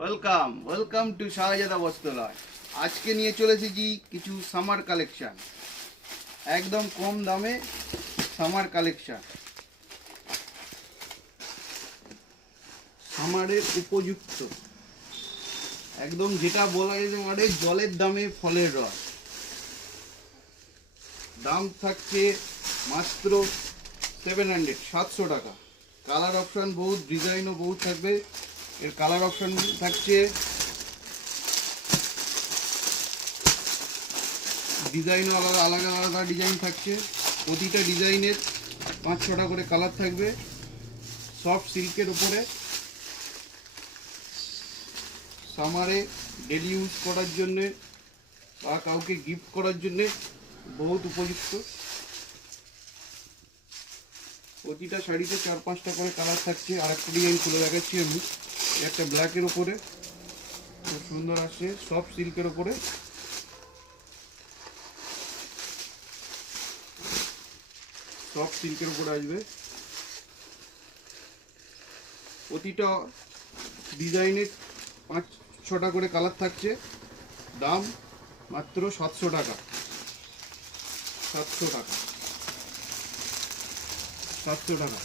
Welcome welcome to শাহজাদা বস্ত্রালয়। আজকে নিয়ে চলে এসেছি কিছু সামার কালেকশন, একদম কম দামে সামার কালেকশন, সামারের উপযুক্ত, একদম যেটা বলা যেতে পারে জলের দামে ফলের রস। দাম থাকছে মাত্র 700 টাকা। কালার অপশান বহুত, ডিজাইনও বহুত থাকবে। এর কালার অপশান থাকছে, ডিজাইনও আলাদা আলাদা আলাদা ডিজাইন থাকছে। প্রতিটা ডিজাইনের 5-6টা করে কালার থাকবে। সফট সিল্কের উপরে, সামারে ডেলি ইউজ করার জন্যে বা কাউকে গিফট করার জন্যে বহুত উপযুক্ত। প্রতিটা শাড়িতে 4-5টা করে কালার থাকছে। আর একটা ডিজাইন খুলে দেখাচ্ছি আমি, একটা ব্ল্যাকের উপরে খুব সুন্দর আসছে, সফট সিল্কের উপরে। সফট সিল্কের উপরে আসবে। প্রতিটা ডিজাইনের 5-6টা করে কালার থাকছে। দাম মাত্র 700 টাকা। 700 টাকা, 700 টাকা।